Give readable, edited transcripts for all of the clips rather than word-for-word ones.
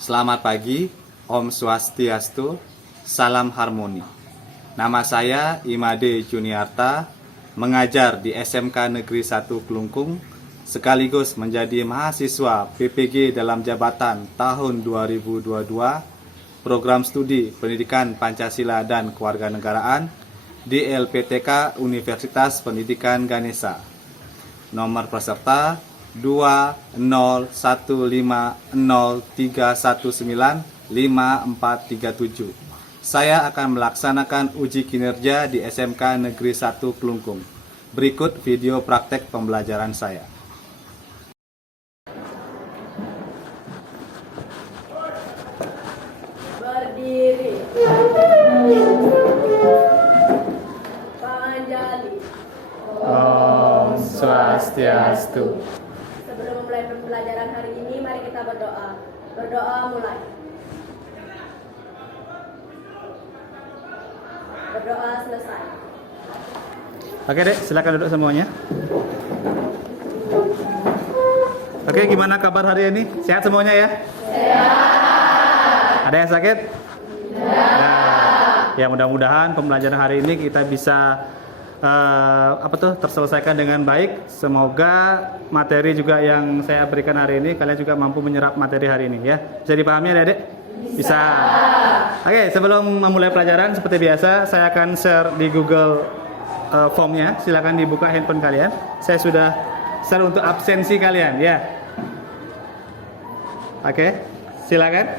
Selamat pagi, Om Swastiastu, Salam Harmoni. Nama saya Imade Juniarta, mengajar di SMK Negeri 1 Klungkung, sekaligus menjadi mahasiswa PPG dalam jabatan tahun 2022, Program Studi Pendidikan Pancasila dan Kewarganegaraan di LPTK Universitas Pendidikan Ganesha. Nomor peserta 2015031955437. Saya akan melaksanakan uji kinerja di SMK Negeri 1 Klungkung. Berikut video praktek pembelajaran saya. Berdiri. Panjali. Om Swastiastu. Sebelum memulai pembelajaran hari ini, mari kita berdoa. Berdoa mulai. Berdoa selesai. Oke dek, silakan duduk semuanya. Oke, gimana kabar hari ini? Sehat semuanya ya? Sehat. Ada yang sakit? Nah, ya mudah-mudahan pembelajaran hari ini kita bisa terselesaikan dengan baik. Semoga materi juga yang saya berikan hari ini kalian juga mampu menyerap materi hari ini ya. Bisa dipahami ya, Dek? Bisa. Oke, sebelum memulai pelajaran seperti biasa saya akan share di Google formnya. Silakan dibuka handphone kalian. Saya sudah share untuk absensi kalian ya. Oke, silakan.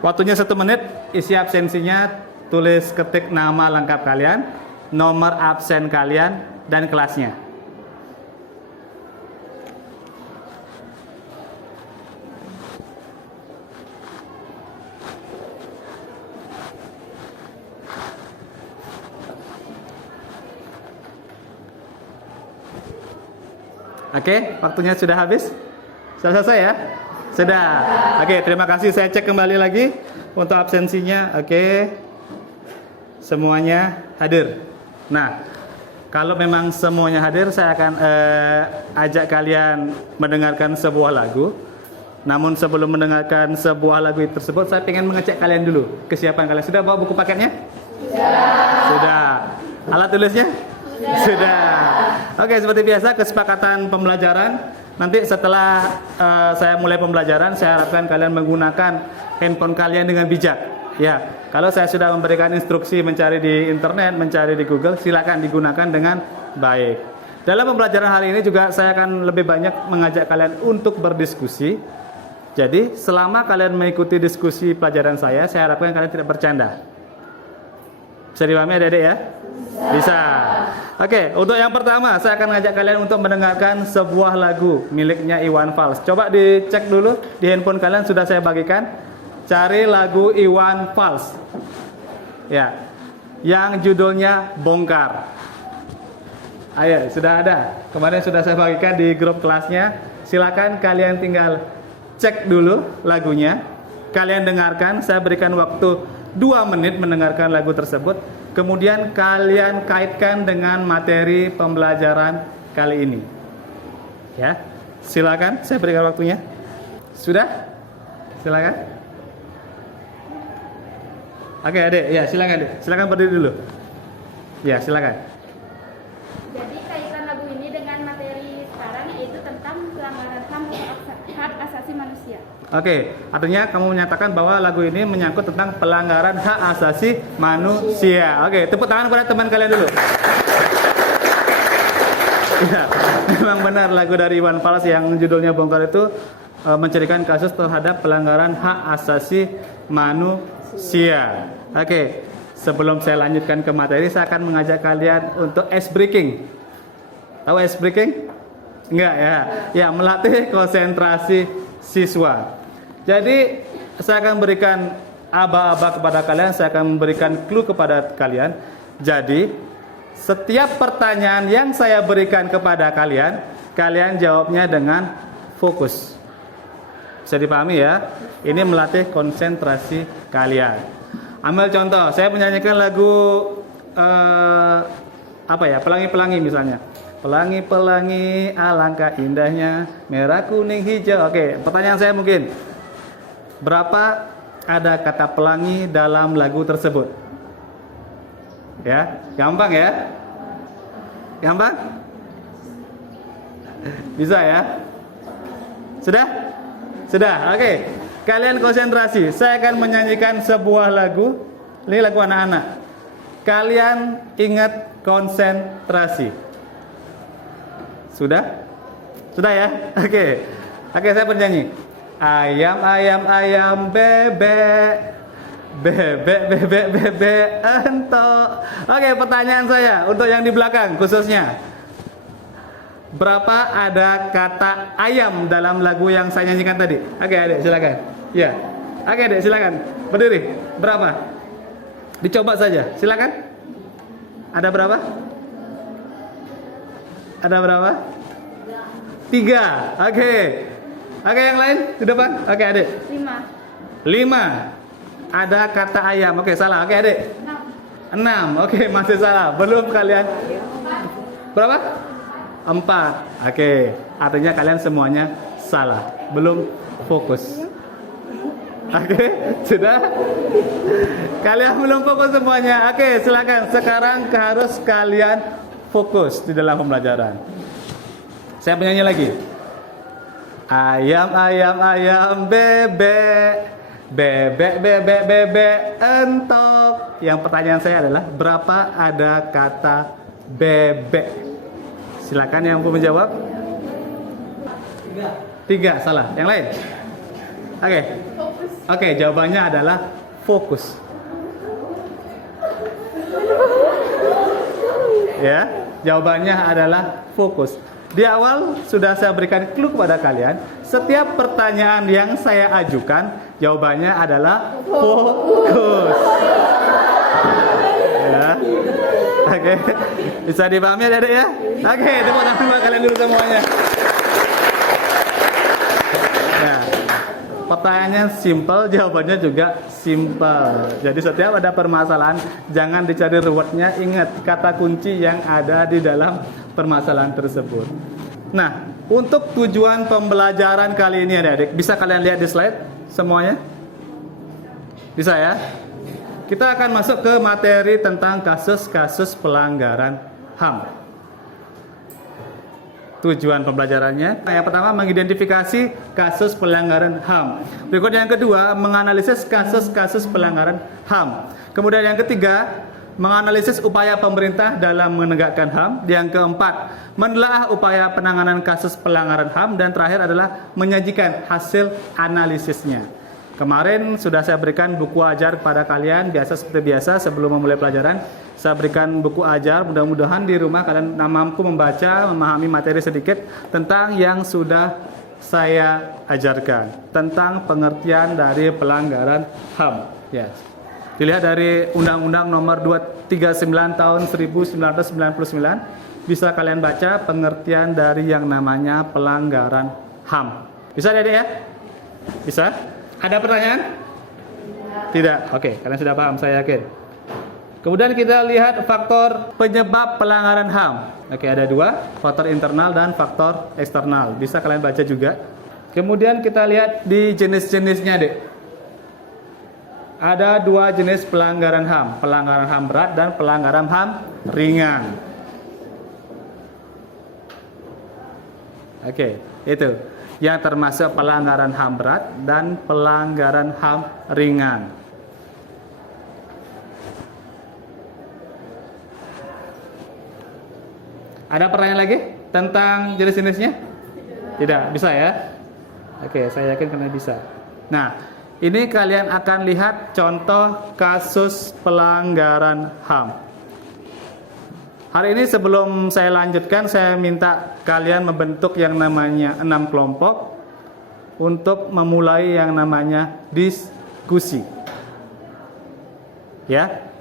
Waktunya 1 menit. Isi absensinya tulis ketik nama lengkap kalian, nomor absen kalian, dan kelasnya. Oke, waktunya sudah habis? Sudah selesai ya? Sudah. Oke, terima kasih. Saya cek kembali lagi untuk absensinya. Oke, semuanya hadir. Nah, kalau memang semuanya hadir, saya akan ajak kalian mendengarkan sebuah lagu. Namun sebelum mendengarkan sebuah lagu tersebut, saya ingin mengecek kalian dulu. Kesiapan kalian. Sudah bawa buku paketnya? Sudah. Alat tulisnya? Sudah. Oke, seperti biasa kesepakatan pembelajaran. Nanti setelah saya mulai pembelajaran, saya harapkan kalian menggunakan handphone kalian dengan bijak. Ya, kalau saya sudah memberikan instruksi mencari di internet, mencari di Google, silakan digunakan dengan baik. Dalam pembelajaran hari ini juga saya akan lebih banyak mengajak kalian untuk berdiskusi. Jadi, selama kalian mengikuti diskusi pelajaran saya harapkan kalian tidak bercanda. Bisa dipahami adik-adik ya? Bisa. Oke, untuk yang pertama saya akan mengajak kalian untuk mendengarkan sebuah lagu miliknya Iwan Fals. Coba dicek dulu di handphone kalian, sudah saya bagikan. Cari lagu Iwan Fals. Ya. Yang judulnya Bongkar. Ayo, sudah ada. Kemarin sudah saya bagikan di grup kelasnya. Silakan kalian tinggal cek dulu lagunya. Kalian dengarkan, saya berikan waktu 2 menit mendengarkan lagu tersebut. Kemudian kalian kaitkan dengan materi pembelajaran kali ini. Ya. Silakan, saya berikan waktunya. Sudah? Silakan. Oke, Adik. Ya, silakan, Adik. Silakan berdiri dulu. Ya, silakan. Jadi kaitan lagu ini dengan materi sekarang, yaitu tentang pelanggaran hak asasi manusia. Oke, artinya kamu menyatakan bahwa lagu ini menyangkut tentang pelanggaran hak asasi manusia. Oke, tepuk tangan pada teman kalian dulu. Ya, memang benar lagu dari Iwan Fals yang judulnya Bongkar itu menceritakan kasus terhadap pelanggaran hak asasi manusia. Oke, sebelum saya lanjutkan ke materi, saya akan mengajak kalian untuk ice breaking. Tahu ice breaking? Enggak ya? Ya, melatih konsentrasi siswa. Jadi, saya akan berikan aba-aba kepada kalian, saya akan memberikan clue kepada kalian. Jadi, setiap pertanyaan yang saya berikan kepada kalian, kalian jawabnya dengan fokus. Bisa dipahami ya? Ini melatih konsentrasi kalian. Ambil contoh, saya menyanyikan lagu Pelangi-pelangi misalnya. Pelangi-pelangi alangkah indahnya, merah kuning hijau. Oke, pertanyaan saya mungkin, Berapa ada kata pelangi dalam lagu tersebut? Ya, gampang ya? Gampang? Bisa ya? Sudah? Sudah, oke. Kalian konsentrasi. Saya akan menyanyikan sebuah lagu. Ini lagu anak-anak. Kalian ingat konsentrasi. Sudah? Sudah ya? Oke. Oke, saya bernyanyi. Ayam, ayam, ayam, bebek. Bebek, bebek, bebek, entok. Oke, pertanyaan saya untuk yang di belakang khususnya. Berapa ada kata ayam dalam lagu yang saya nyanyikan tadi? Oke, adik, silakan. Ya. Oke, adik, silakan. Berdiri. Berapa? Dicoba saja. Silakan. Ada berapa? Ada berapa? 3. Oke. Oke, yang lain di depan. Oke, adik. 5. Ada kata ayam. Oke, salah. Oke, adik. 6. Oke, masih salah. Belum kalian. Berapa? 4. Oke, artinya kalian semuanya salah. Belum fokus. Oke, sudah? Kalian belum fokus semuanya. Oke, silakan. Sekarang harus kalian fokus di dalam pembelajaran. Saya penyanyi lagi. Ayam, ayam, ayam, bebek. Bebek, bebek, bebek, entok. Yang pertanyaan saya adalah, berapa ada kata bebek? Silakan yang mau menjawab. 3, salah. Yang lain? Oke. Oke, jawabannya adalah fokus. Ya, jawabannya adalah fokus. Di awal sudah saya berikan clue kepada kalian. Setiap pertanyaan yang saya ajukan, jawabannya adalah fokus. Ya. Oke, bisa dipahami ya, Dek ya? Oke, tepuk tangan buat kalian dulu semuanya. Nah, pertanyaannya simple, jawabannya juga simple. Jadi setiap ada permasalahan, jangan dicari ruwetnya. Ingat kata kunci yang ada di dalam permasalahan tersebut. Nah, untuk tujuan pembelajaran kali ini, adik-adik, bisa kalian lihat di slide semuanya? Bisa ya? Kita akan masuk ke materi tentang kasus-kasus pelanggaran HAM. Tujuan pembelajarannya, yang pertama mengidentifikasi kasus pelanggaran HAM. Berikut yang kedua, menganalisis kasus-kasus pelanggaran HAM. Kemudian yang ketiga, menganalisis upaya pemerintah dalam menegakkan HAM. Yang keempat, menelaah upaya penanganan kasus pelanggaran HAM. Dan terakhir adalah menyajikan hasil analisisnya. Kemarin sudah saya berikan buku ajar kepada kalian, seperti biasa sebelum memulai pelajaran. Saya berikan buku ajar, mudah-mudahan di rumah kalian mampu membaca, memahami materi sedikit tentang yang sudah saya ajarkan. Tentang pengertian dari pelanggaran HAM. Ya. Dilihat dari Undang-Undang Nomor 239 Tahun 1999, bisa kalian baca pengertian dari yang namanya pelanggaran HAM. Bisa Dede ya? Bisa? Ada pertanyaan? Tidak? Oke, kalian sudah paham, saya yakin. Kemudian kita lihat faktor penyebab pelanggaran HAM. Oke, ada 2, faktor internal dan faktor eksternal. Bisa kalian baca juga. Kemudian kita lihat di jenis-jenisnya, Dek. Ada 2 jenis pelanggaran HAM. Pelanggaran HAM berat dan pelanggaran HAM ringan. Oke, itu. Yang termasuk pelanggaran HAM berat dan pelanggaran HAM ringan. Ada pertanyaan lagi tentang jenis-jenisnya? Tidak, bisa ya? Oke, saya yakin kalian bisa. Nah, ini kalian akan lihat contoh kasus pelanggaran HAM. Hari ini sebelum saya lanjutkan, saya minta kalian membentuk yang namanya 6 kelompok untuk memulai yang namanya diskusi. Ya,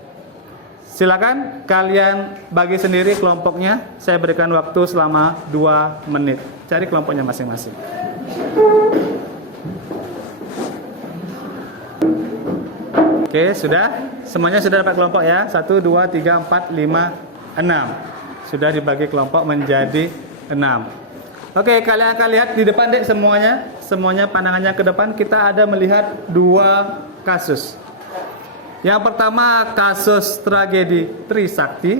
silakan kalian bagi sendiri kelompoknya. Saya berikan waktu selama 2 menit. Cari kelompoknya masing-masing. Oke, sudah? Semuanya sudah dapat kelompok ya? 1, 2, 3, 4, 5, 6. Sudah dibagi kelompok menjadi 6. Oke, kalian akan lihat di depan, Dek, semuanya. semuanya pandangannya ke depan. Kita ada melihat dua kasus. Yang pertama kasus tragedi Trisakti.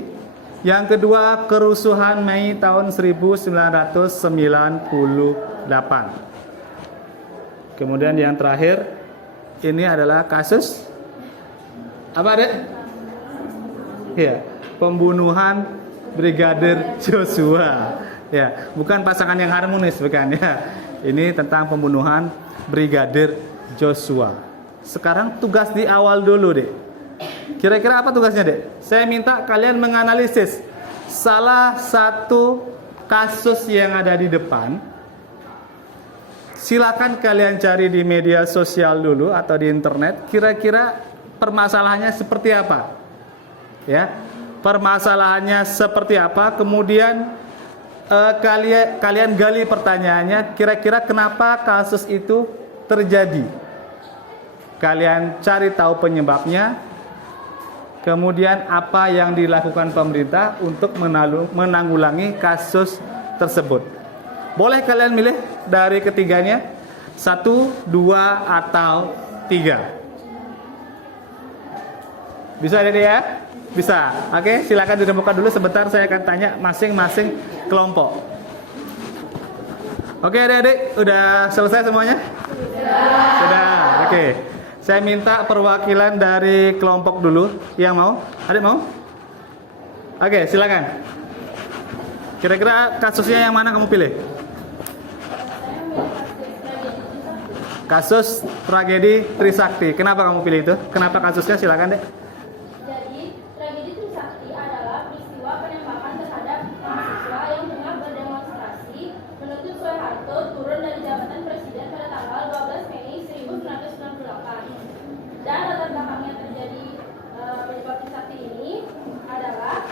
Yang kedua kerusuhan Mei tahun 1998. Kemudian yang terakhir ini adalah kasus apa, Dek? Ya, pembunuhan Brigadir Joshua. Ya, bukan pasangan yang harmonis, bukan ya. Ini tentang pembunuhan Brigadir Joshua. Sekarang tugas di awal dulu, Dek. Kira-kira apa tugasnya, Dek? Saya minta kalian menganalisis salah satu kasus yang ada di depan. Silakan kalian cari di media sosial dulu atau di internet. Kira-kira permasalahannya seperti apa? Ya, permasalahannya seperti apa? Kemudian kalian gali pertanyaannya. Kira-kira kenapa kasus itu terjadi? Kalian cari tahu penyebabnya. Kemudian apa yang dilakukan pemerintah untuk menanggulangi kasus tersebut? Boleh kalian milih dari ketiganya, 1, 2, atau 3. Bisa, Dede ya? Bisa. Oke, silakan ditemukan dulu sebentar, saya akan tanya masing-masing kelompok. Oke, Adik-adik, udah selesai semuanya? Sudah. Oke. Saya minta perwakilan dari kelompok dulu yang mau. Adik mau? Oke, silakan. Kira-kira kasusnya yang mana kamu pilih? Kasus tragedi Trisakti. Kenapa kamu pilih itu? Kenapa kasusnya? Silakan, Dek. Jadi, tragedi Trisakti adalah peristiwa penembakan terhadap mahasiswa yang tengah berdemonstrasi menuntut Soeharto turun dari jabatan presiden pada tanggal 12 Mei 1998. Dan latar belakang yang terjadi penyebab Trisakti ini adalah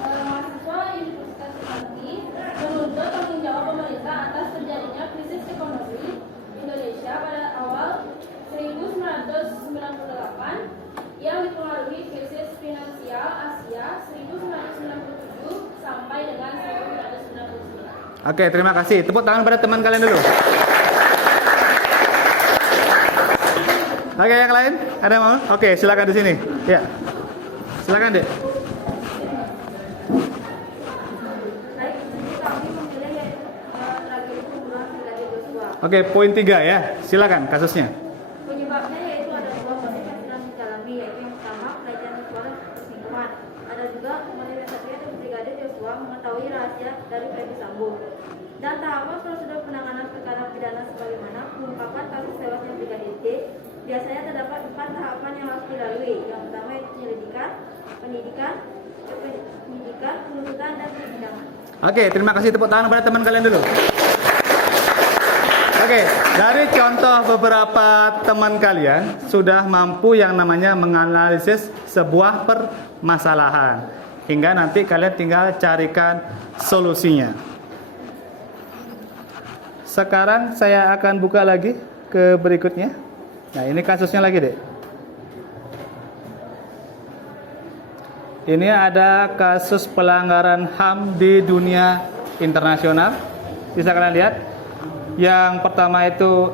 mahasiswa Universitas Trisakti menuntut tanggung jawab pemerintah atas terjadinya krisis ekonomi Indonesia pada awal 1998 yang dipengaruhi krisis finansial Asia 1997 sampai dengan 1999. Oke, terima kasih. Tepuk tangan pada teman kalian dulu. Oke, yang lain? Ada yang mau? Oke, silakan di sini. Ya. Silakan, Dek. Baik, jadi kami memilih tragedi pembunuhan Brigadir Joshua. Oke, poin 3 ya. Silakan kasusnya. Penyebabnya yaitu ada dua proses yang sedang dijalani, yaitu yang pertama pelecehan seksual dan perselingkuhan. Ada juga motif yang satunya yaitu Brigadir Joshua mengetahui rahasia dari Ferdy Sambo. Dan tahapan prosedur penanganan perkara pidana sebagaimana pengungkapan kasus tewasnya Brigadir J. Biasanya terdapat 4 tahapan yang harus dilalui. Yang pertama yaitu penyelidikan, penyidikan, penuntutan, dan persidangan. Oke, terima kasih. Tepuk tangan pada teman kalian dulu. Oke, dari contoh beberapa teman kalian sudah mampu yang namanya menganalisis sebuah permasalahan. Hingga nanti kalian tinggal carikan solusinya. Sekarang saya akan buka lagi ke berikutnya. Nah, ini kasusnya lagi, Dek. Ini ada kasus pelanggaran HAM di dunia internasional. Bisa kalian lihat. Yang pertama itu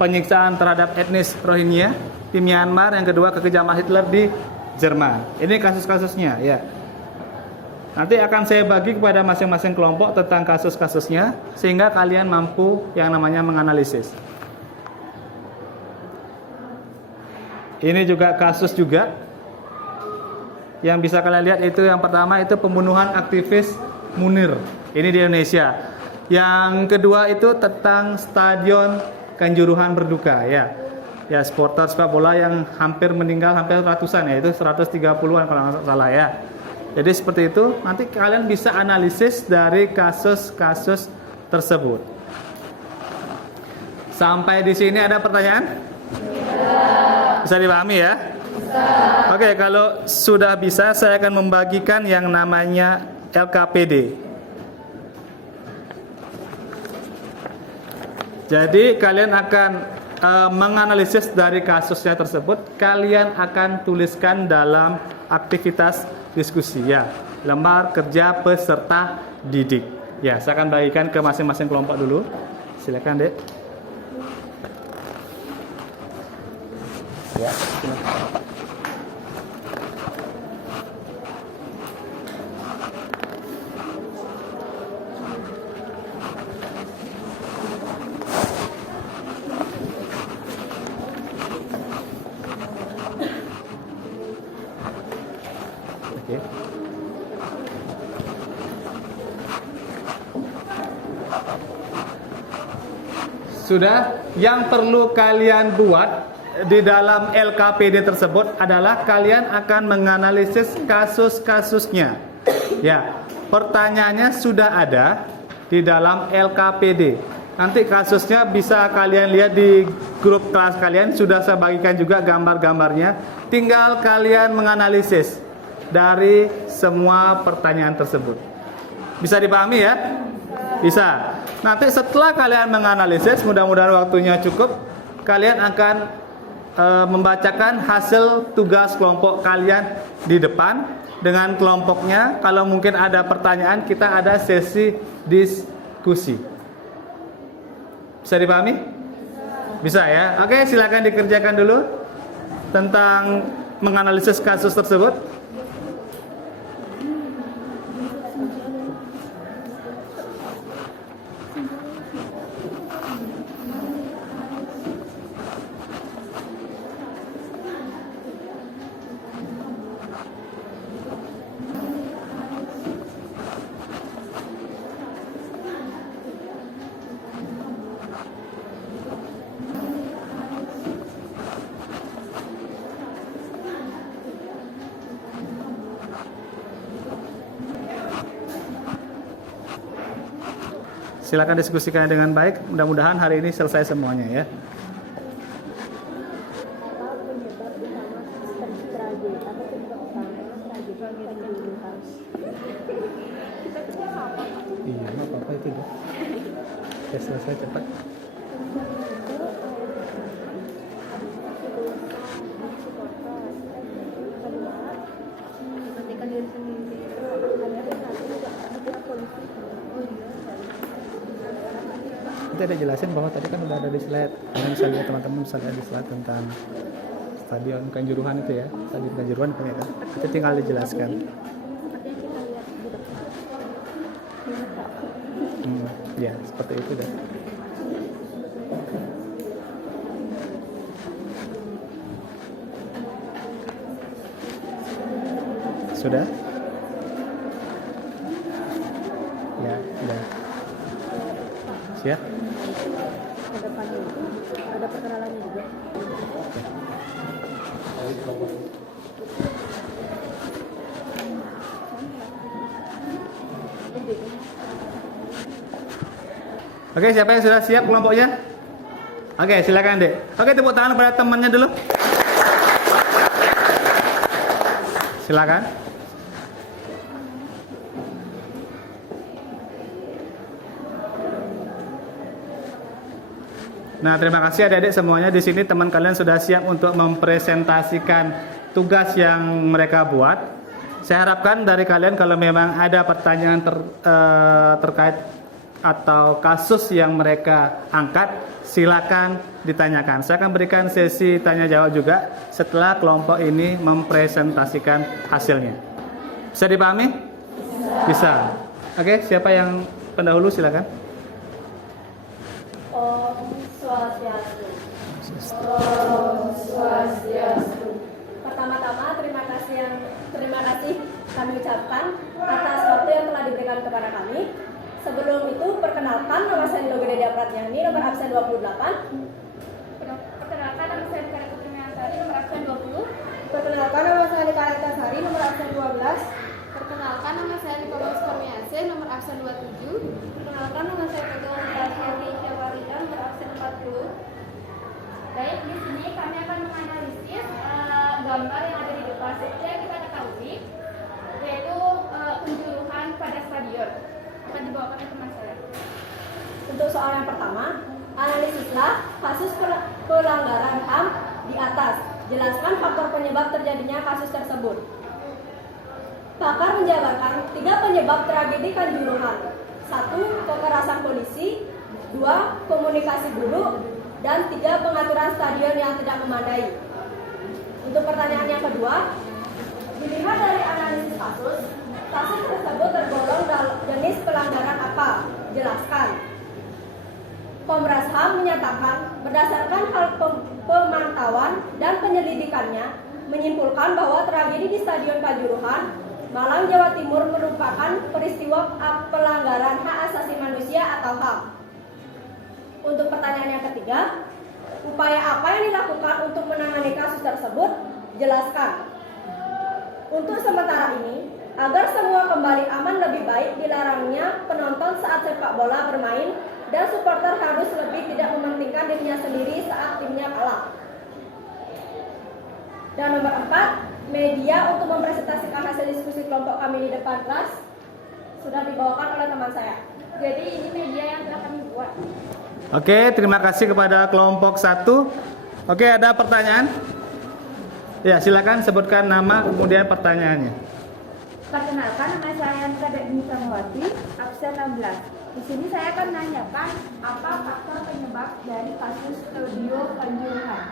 penyiksaan terhadap etnis Rohingya di Myanmar, yang kedua kekejaman Hitler di Jerman. Ini kasus-kasusnya, ya. Nanti akan saya bagi kepada masing-masing kelompok tentang kasus-kasusnya sehingga kalian mampu yang namanya menganalisis. Ini juga kasus juga yang bisa kalian lihat itu yang pertama itu pembunuhan aktivis Munir. Ini di Indonesia. Yang kedua itu tentang Stadion Kanjuruhan berduka ya. Ya, supporter sepak bola yang hampir meninggal hampir ratusan ya, itu 130-an kalau nggak salah ya. Jadi seperti itu, nanti kalian bisa analisis dari kasus-kasus tersebut. Sampai di sini ada pertanyaan? Bisa dipahami ya? Oke, kalau sudah bisa saya akan membagikan yang namanya LKPD. Jadi kalian akan menganalisis dari kasusnya tersebut, kalian akan tuliskan dalam aktivitas diskusi ya, lembar kerja peserta didik. Ya, saya akan bagikan ke masing-masing kelompok dulu. Silakan, Dek. Ya. Oke. Sudah, yang perlu kalian buat di dalam LKPD tersebut adalah kalian akan menganalisis kasus-kasusnya. Ya, pertanyaannya sudah ada di dalam LKPD. Nanti kasusnya bisa kalian lihat di grup kelas kalian, sudah saya bagikan juga gambar-gambarnya. Tinggal kalian menganalisis dari semua pertanyaan tersebut. Bisa dipahami ya? Bisa. Nanti setelah kalian menganalisis, mudah-mudahan waktunya cukup, kalian akan membacakan hasil tugas kelompok kalian di depan dengan kelompoknya. Kalau mungkin ada pertanyaan, kita ada sesi diskusi. Bisa dipahami? Bisa ya? Oke, silakan dikerjakan dulu tentang menganalisis kasus tersebut. Silakan diskusikan dengan baik. Mudah-mudahan hari ini selesai semuanya ya. Iya, nggak apa-apa itu deh. Oke, selesai cepat. Kita ada jelasin bahwa tadi kan udah ada di slide. Kalian bisa lihat, teman-teman bisa lihat di slide tentang Stadion Kanjuruhan itu ya. Stadion Kanjuruhan kan ya. Itu tinggal dijelaskan. Ya, seperti itu dah. Sudah? Ya, sudah. Siap? Kedepannya itu ada perkenalannya juga. Oke, siapa yang sudah siap kelompoknya? Oke, silakan Dek. Oke, tepuk tangan pada temannya dulu. Silakan. Nah, terima kasih adik-adik semuanya. Di sini teman kalian sudah siap untuk mempresentasikan tugas yang mereka buat. Saya harapkan dari kalian kalau memang ada pertanyaan terkait atau kasus yang mereka angkat, silakan ditanyakan. Saya akan berikan sesi tanya jawab juga setelah kelompok ini mempresentasikan hasilnya. Bisa dipahami? Bisa. Oke, siapa yang pendahulu silakan. Swastiastu. Om Swastiastu. Pertama-tama terima kasih kami ucapkan atas waktu yang telah diberikan kepada kami. Sebelum itu perkenalkan, nama saya Nilo Gededia Pratnyani, nomor absen 28. Perkenalkan, nama saya Dikara Putri Measari, nomor absen 20. Perkenalkan, nama saya Dikara Tasari, nomor absen 12. Perkenalkan, nama saya Nikolai Skormiase, nomor absen 27. Perkenalkan, nama saya Tegal Tasari Syawalida, nomor absen 40. Baik, di sini kami akan menganalisis gambar yang ada di depan. Seperti yang kita ketahui, yaitu penjuruhan pada stadion. Akan dibawakan oleh teman saya. Untuk soal yang pertama, analisislah kasus pelanggaran HAM di atas. Jelaskan faktor penyebab terjadinya kasus tersebut. Pakar menjabarkan 3 penyebab tragedi Kanjuruhan. 1. Kekerasan polisi. 2. Komunikasi buruk. Dan 3. Pengaturan stadion yang tidak memadai. Untuk pertanyaan yang kedua, dilihat dari analisis kasus tersebut tergolong dalam jenis pelanggaran apa? Jelaskan. Komnas HAM menyatakan berdasarkan hal pemantauan dan penyelidikannya menyimpulkan bahwa tragedi di Stadion Kanjuruhan, Malang, Jawa Timur merupakan peristiwa pelanggaran hak asasi manusia atau HAM. Untuk pertanyaan yang ketiga, upaya apa yang dilakukan untuk menangani kasus tersebut? Jelaskan. Untuk sementara ini, agar semua kembali aman lebih baik, dilarangnya penonton saat sepak bola bermain dan supporter harus lebih tidak mementingkan dirinya sendiri saat timnya kalah. Dan nomor 4, media untuk mempresentasikan hasil diskusi kelompok kami di depan kelas sudah dibawakan oleh teman saya. Jadi ini media yang telah kami buat. Oke, terima kasih kepada kelompok 1. Oke, ada pertanyaan? Ya, silakan sebutkan nama kemudian pertanyaannya. Perkenalkan, nama saya Anka Deni Samawati, absen 16. Di sini saya akan menanyakan apa faktor penyebab dari kasus Stadion Kanjuruhan.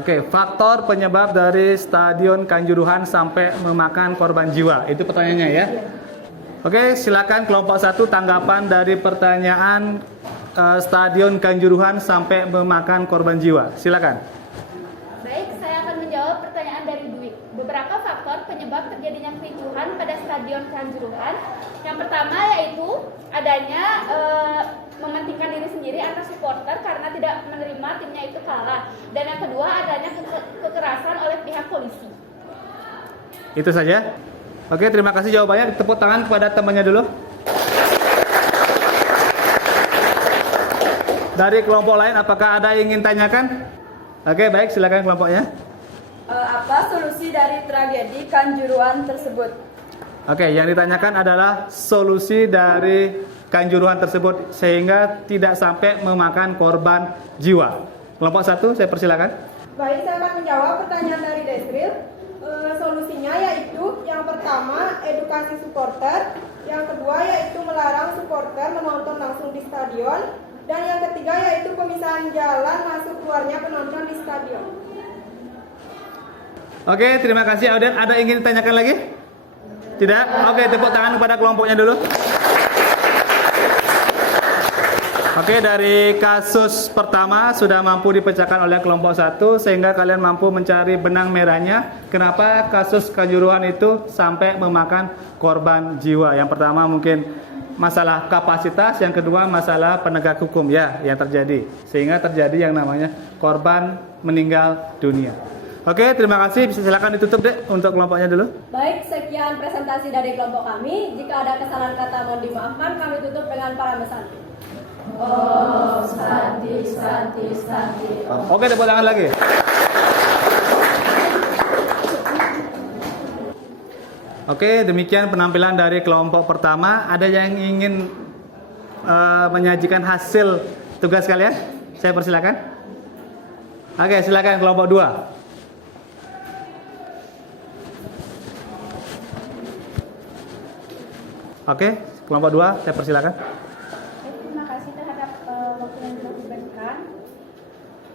Oke, faktor penyebab dari Stadion Kanjuruhan sampai memakan korban jiwa. Itu pertanyaannya ya? Oke, silakan kelompok 1 tanggapan dari pertanyaan Stadion Kanjuruhan sampai memakan korban jiwa. Silakan. Baik, saya akan menjawab pertanyaan dari Dwi. Beberapa faktor penyebab terjadinya kericuhan pada Stadion Kanjuruhan. Yang pertama yaitu adanya mementingkan diri sendiri antar supporter karena tidak menerima timnya itu kalah. Dan yang kedua adanya kekerasan oleh pihak polisi. Itu saja. Oke, terima kasih jawabannya. Tepuk tangan kepada temannya dulu. Dari kelompok lain, apakah ada yang ingin tanyakan? Oke, baik, silakan kelompoknya. Apa solusi dari tragedi Kanjuruhan tersebut? Oke, yang ditanyakan adalah solusi dari Kanjuruhan tersebut sehingga tidak sampai memakan korban jiwa. Kelompok 1, saya persilakan. Baik, saya akan menjawab pertanyaan dari Desril. Solusinya yaitu yang pertama edukasi supporter, yang kedua yaitu melarang supporter menonton langsung di stadion, dan yang ketiga yaitu pemisahan jalan masuk keluarnya penonton di stadion. Oke, terima kasih Auden. Ada yang ingin ditanyakan lagi? Tidak? Oke, tepuk tangan kepada kelompoknya dulu. Oke, dari kasus pertama sudah mampu dipecahkan oleh kelompok 1 sehingga kalian mampu mencari benang merahnya kenapa kasus Kanjuruhan itu sampai memakan korban jiwa. Yang pertama mungkin masalah kapasitas, yang kedua masalah penegak hukum ya yang terjadi sehingga terjadi yang namanya korban meninggal dunia. Oke, terima kasih. Bisa silakan ditutup deh untuk kelompoknya dulu. Baik, sekian presentasi dari kelompok kami. Jika ada kesalahan kata mohon dimaafkan. Kami tutup dengan para mesanti. Oh, santi, santi, santi. Oke, tepuk tangan lagi. Oke, demikian penampilan dari kelompok pertama. Ada yang ingin menyajikan hasil tugas kalian? Saya persilakan. Oke, silakan kelompok 2. Oke, kelompok 2, saya persilakan. Terima kasih terhadap waktu yang telah diberikan.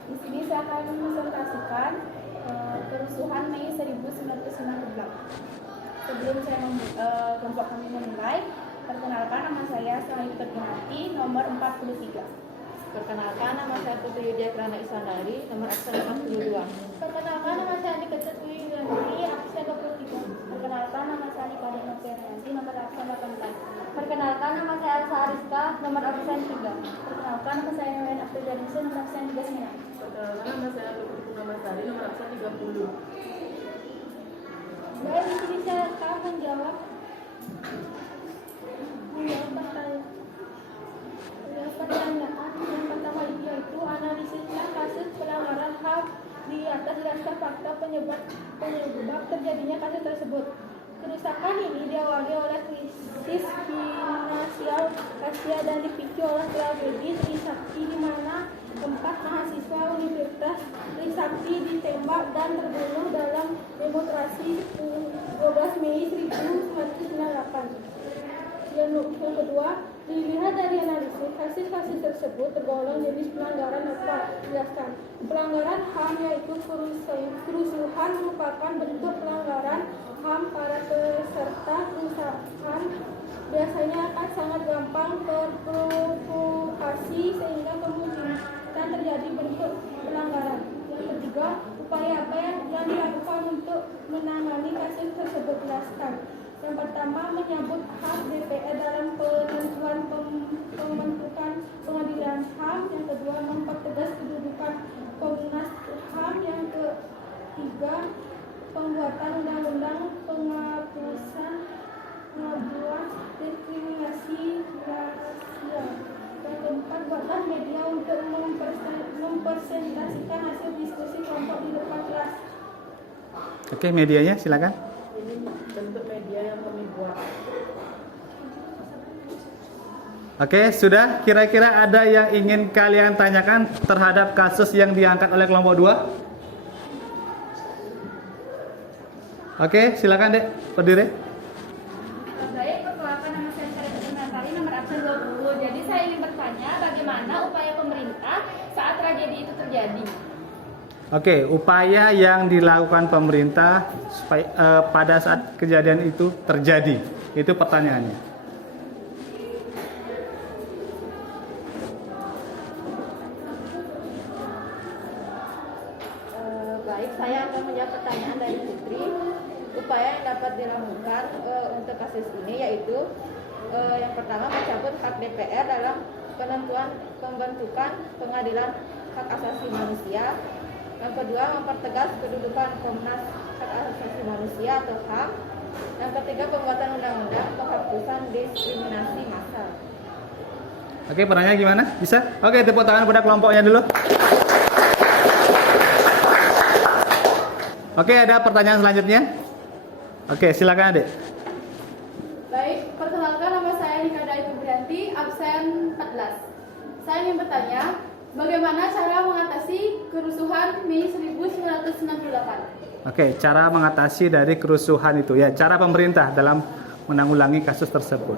Di sini saya akan mempresentasikan kerusuhan Mei 1998. Sebelum saya kelompok kami memulai, perkenalkan nama saya Selain Perkinati, nomor 43. Perkenalkan, nama saya Putri Yudia Kirana Isandari, nomor absen 42. Perkenalkan, nama saya Andika Ketui Yandri, absen 23. Perkenalkan, nama saya Nikada Noperianti, nomor absen 18. Perkenalkan, nama saya Elsa Ariska, nomor absen 3. Perkenalkan, nama saya Newen Abdul Janisi, nomor absen 39. Perkenalkan, nama saya Putri Purnamasari, nomor absen 30. Baik, di sini saya akan menjawab pertanyaan yang pertama yaitu analisisnya kasus pelanggaran HAM di atas dasar fakta penyebab terjadinya kasus tersebut. Kerusakan ini diawali oleh krisis finansial Asia dan dipicu oleh tragedi Trisakti di mana 4 mahasiswa Universitas Trisakti ditembak dan terbunuh dalam demonstrasi 12 Mei 1998. Yang kedua, Dilihat dari analisis, kasus-kasus tersebut tergolong jenis pelanggaran dapat dijelaskan. Pelanggaran HAM yaitu kerusuhan merupakan bentuk pelanggaran HAM para peserta kerusuhan biasanya akan sangat gampang terprovokasi sehingga kemungkinan terjadi bentuk pelanggaran. Yang ketiga, upaya apa yang dilakukan untuk menangani kasus tersebut jelaskan. Yang pertama, menyambut hak DPR dalam penentuan pembentukan pengadilan HAM. Yang kedua, mempertegas kedudukan Komnas HAM. Yang ketiga, pembuatan undang-undang penghapusan diskriminasi rasial. Yang keempat, buatlah media untuk mempresentasikan hasil diskusi kelompok di depan kelas. Oke, medianya silakan. Ini bentuk media yang kami buat. Oke, sudah. Kira-kira ada yang ingin kalian tanyakan terhadap kasus yang diangkat oleh kelompok 2? Oke, silakan Dek, berdiri. Baik, perkenalkan nama saya Sarita Natali, nomor absen 20. Jadi saya ingin bertanya bagaimana upaya pemerintah saat tragedi itu terjadi. Oke, upaya yang dilakukan pemerintah supaya, pada saat kejadian itu terjadi. Itu pertanyaannya. Baik, saya akan menjawab pertanyaan dari Putri. Upaya yang dapat dilakukan untuk kasus ini yaitu yang pertama mencabut hak DPR dalam penentuan pembentukan pengadilan hak asasi manusia. Yang kedua, mempertegas kedudukan Komnas Hak Asasi Manusia atau HAM. Yang ketiga, pembuatan undang-undang penghapusan diskriminasi massal. Oke, pertanyaannya gimana? Bisa? Oke, tepuk tangan pada kelompoknya dulu. Oke, ada pertanyaan selanjutnya? Oke, silakan Adik. Baik, perkenalkan nama saya Nika Dai Febrianti, absen 14. Saya ingin bertanya, bagaimana cara mengatasi kerusuhan Mei 1998? Oke, cara mengatasi dari kerusuhan itu ya, cara pemerintah dalam menanggulangi kasus tersebut.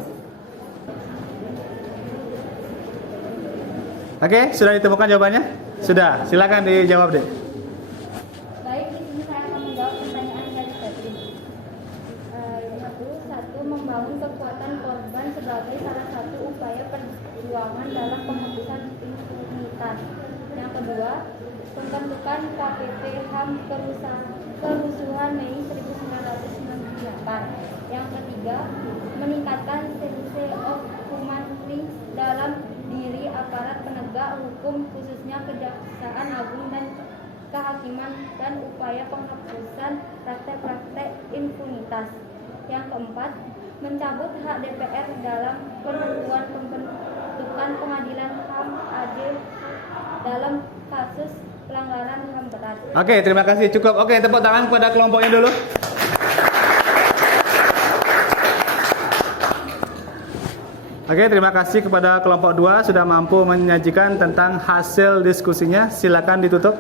Oke, sudah ditemukan jawabannya? Sudah, silakan dijawab deh. Baik, di sini saya akan menjawab pertanyaan dari Catherine. Satu, membangun kekuatan korban sebagai salah satu upaya perjuangan dalam penghapusan impunitas. Yang kedua, pembentukan KPP HAM kerusuhan Mei 1998. Yang ketiga, meningkatkan sense of humanity dalam diri aparat penegak hukum khususnya Kejaksaan Agung dan Kehakiman dan upaya penghapusan praktek-praktek impunitas. Yang keempat, mencabut hak DPR dalam penentuan pembentukan pengadilan HAM adil dalam kasus pelanggaran HAM berat. Oke, terima kasih, cukup. Oke, tepuk tangan pada kelompoknya dulu. Oke, terima kasih kepada kelompok 2 sudah mampu menyajikan tentang hasil diskusinya. Silakan ditutup.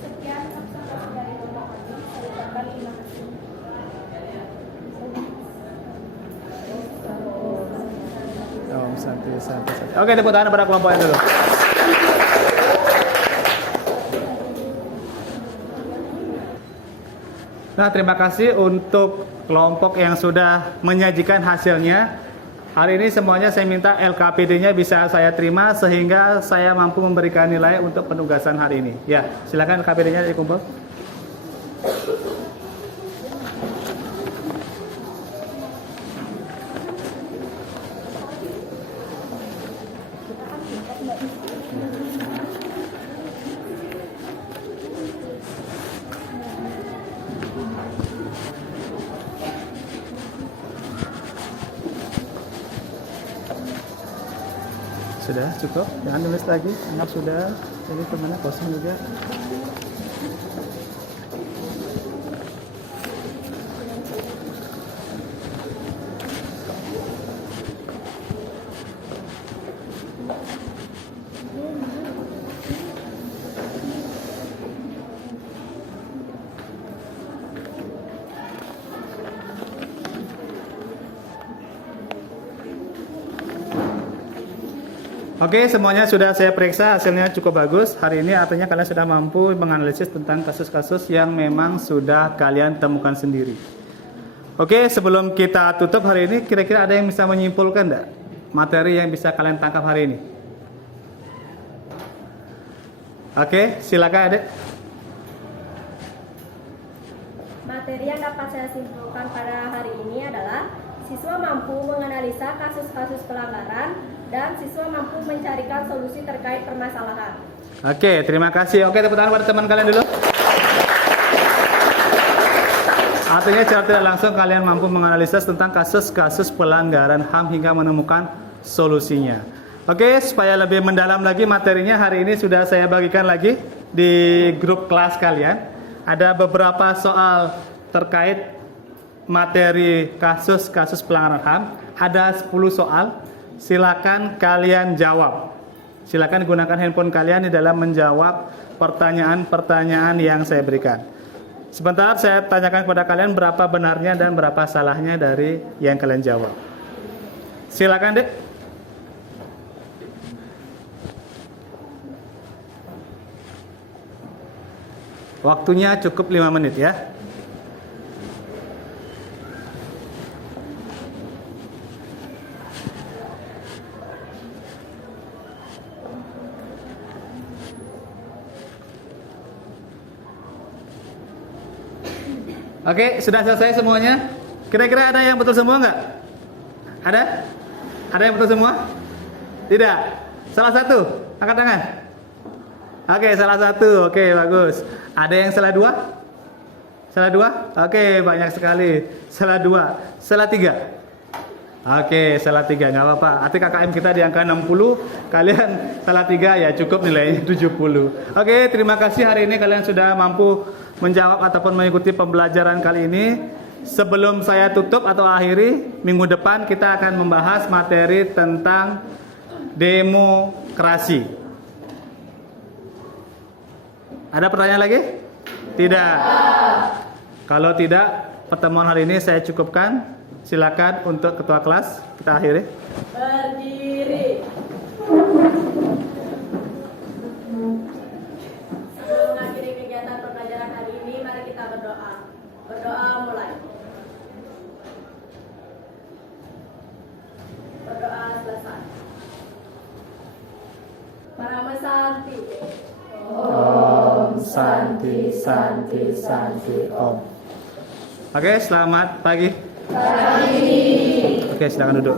Sekian observasi dari kelompok kami. Saya ucapkan terima kasih. Om Santi, Santi, Santi. Oke, tepuk tangan pada kelompoknya dulu. Nah, terima kasih untuk kelompok yang sudah menyajikan hasilnya. Hari ini semuanya saya minta LKPD-nya bisa saya terima sehingga saya mampu memberikan nilai untuk penugasan hari ini. Ya, silakan LKPD-nya dikumpul. Sudah cukup, jangan nulis lagi. Anggap sudah. Jadi kemana kosong juga. Oke, semuanya sudah saya periksa, hasilnya cukup bagus. Hari ini artinya kalian sudah mampu menganalisis tentang kasus-kasus yang memang sudah kalian temukan sendiri. Oke, sebelum kita tutup hari ini, kira-kira ada yang bisa menyimpulkan enggak materi yang bisa kalian tangkap hari ini? Oke, silakan Adek. Materi yang dapat saya simpulkan pada hari ini adalah siswa mampu menganalisa kasus-kasus pelanggaran dan siswa mampu mencarikan solusi terkait permasalahan. Oke, terima kasih. Oke, tepuk tangan pada teman kalian dulu. Artinya secara tidak langsung kalian mampu menganalisa tentang kasus-kasus pelanggaran HAM hingga menemukan solusinya. Oke, supaya lebih mendalam lagi materinya, hari ini sudah saya bagikan lagi di grup kelas kalian. Ada beberapa soal terkait materi kasus-kasus pelanggaran HAM. Ada 10 soal. Silakan kalian jawab. Silakan gunakan handphone kalian di dalam menjawab pertanyaan-pertanyaan yang saya berikan. Sebentar saya tanyakan kepada kalian berapa benarnya dan berapa salahnya dari yang kalian jawab. Silakan, Dek. Waktunya cukup 5 menit ya. Oke, sudah selesai semuanya? Kira-kira ada yang betul semua nggak? Ada? Ada yang betul semua? Tidak? Salah satu? Angkat tangan. Oke, salah satu. Oke, bagus. Ada yang salah 2? Salah 2? Oke, banyak sekali. Salah 2. Salah 3? Oke, salah 3. Nggak apa-apa. Arti KKM kita di angka 60. Kalian salah 3 ya cukup nilainya 70. Oke, terima kasih hari ini kalian sudah mampu menjawab ataupun mengikuti pembelajaran kali ini. Sebelum saya tutup atau akhiri, minggu depan kita akan membahas materi tentang demokrasi. Ada pertanyaan lagi? Tidak. Kalau tidak, pertemuan hari ini saya cukupkan. Silakan untuk ketua kelas kita akhiri. Berdiri. Sebelum mengakhiri kegiatan pembelajaran hari ini, mari kita berdoa. Berdoa mulai. Berdoa selesai. Parama Santi. Om Santi Santi Santi Om. Oke, selamat pagi. Oke, silakan duduk.